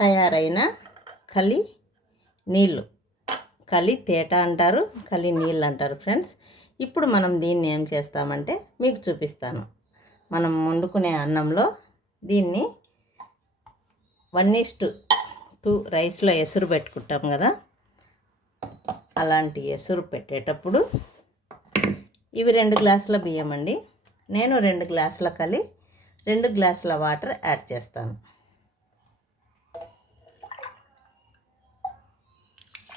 తయారైన కలి నీళ్ళు. కలి తేట అంటారు కలి నీళ్ళు అంటారు ఫ్రెండ్స్. ఇప్పుడు మనం దీన్ని ఏం చేస్తామంటే మీకు చూపిస్తాను. మనం వండుకునే అన్నంలో దీన్ని వన్ ఈస్ట్ టూ రైస్లో ఎసురు పెట్టుకుంటాం కదా. అలాంటి ఎసురు పెట్టేటప్పుడు ఇవి రెండు గ్లాసుల బియ్యం అండి. నేను రెండు గ్లాసుల కలి రెండు గ్లాసుల వాటర్ యాడ్ చేస్తాను.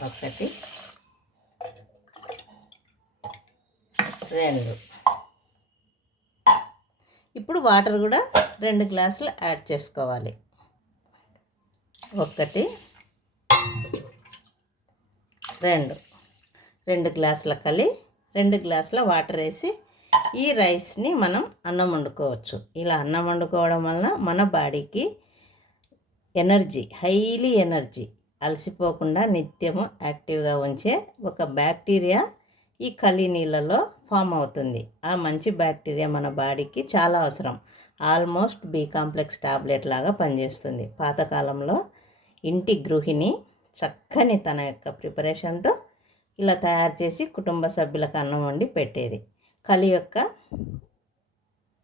ఒకటి. రెండు. ఇప్పుడు వాటర్ కూడా రెండు గ్లాసులు యాడ్ చేసుకోవాలి. ఒకటి. రెండు. రెండు గ్లాసుల కలి రెండు గ్లాసుల వాటర్ వేసి ఈ రైస్ని మనం అన్నం వండుకోవచ్చు. ఇలా అన్నం వండుకోవడం వలన మన బాడీకి ఎనర్జీ హైలీ ఎనర్జీ. అలసిపోకుండా నిత్యము యాక్టివ్గా ఉంచే ఒక బ్యాక్టీరియా ఈ కలి నీళ్ళలో ఫామ్ అవుతుంది. ఆ మంచి బ్యాక్టీరియా మన బాడీకి చాలా అవసరం. ఆల్మోస్ట్ బి కాంప్లెక్స్ టాబ్లెట్ లాగా పనిచేస్తుంది. పాతకాలంలో ఇంటి గృహిణి చక్కని తన యొక్క ప్రిపరేషన్తో ఇలా తయారు చేసి కుటుంబ సభ్యులకు అన్నం వండి పెట్టేది. కలి యొక్క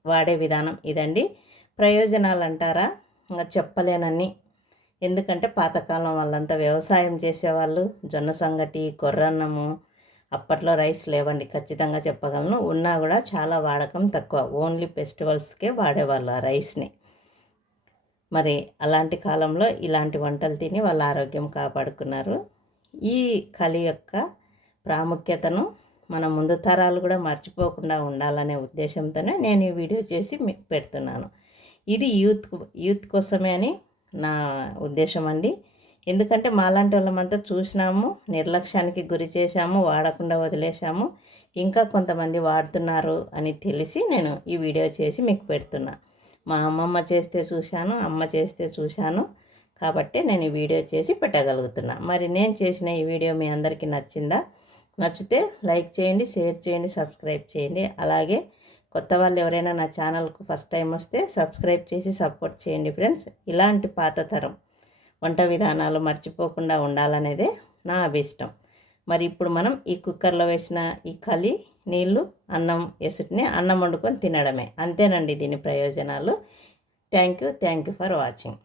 వాడే విధానం ఇదండి. ప్రయోజనాలు అంటారా ఇంకా చెప్పలేనని ఎందుకంటే పాతకాలం వాళ్ళంతా వ్యవసాయం చేసేవాళ్ళు. జొన్న సంగటి కొర్రన్నము అప్పట్లో రైస్ లేవండి ఖచ్చితంగా చెప్పగలను. ఉన్నా కూడా చాలా వాడకం తక్కువ. ఓన్లీ ఫెస్టివల్స్కే వాడేవాళ్ళు ఆ రైస్ని. మరి అలాంటి కాలంలో ఇలాంటి వంటలు తిని వాళ్ళ ఆరోగ్యం కాపాడుకున్నారు. ఈ కలి యొక్క ప్రాముఖ్యతను మన ముందు తరాలు కూడా మర్చిపోకుండా ఉండాలనే ఉద్దేశంతోనే నేను ఈ వీడియో చేసి మీకు పెడుతున్నాను. ఇది యూత్ యూత్ కోసమే అని నా ఉద్దేశం అండి ఎందుకంటే మాలాంటి వాళ్ళమంతా చూసినాము నిర్లక్ష్యానికి గురి చేశాము వాడకుండా వదిలేశాము ఇంకా కొంతమంది వాడుతున్నారు అని తెలిసి నేను ఈ వీడియో చేసి మీకు పెడుతున్నా. మా అమ్మమ్మ చేస్తే చూశాను అమ్మ చేస్తే చూశాను కాబట్టి నేను ఈ వీడియో చేసి పెట్టగలుగుతున్నా. మరి నేను చేసిన ఈ వీడియో మీ అందరికీ నచ్చిందా? నచ్చితే లైక్ చేయండి షేర్ చేయండి సబ్స్క్రైబ్ చేయండి. అలాగే కొత్త వాళ్ళు ఎవరైనా నా ఛానల్కు ఫస్ట్ టైం వస్తే సబ్స్క్రైబ్ చేసి సపోర్ట్ చేయండి ఫ్రెండ్స్. ఇలాంటి పాత తరం వంట విధానాలు మర్చిపోకుండా ఉండాలనేదే నా అభిష్టం. మరి ఇప్పుడు మనం ఈ కుక్కర్లో వేసిన ఈ కలి నీళ్ళు అన్నం ఎసుటిని అన్నం వండుకొని తినడమే. అంతేనండి దీని ప్రయోజనాలు. Thank you thank you for watching.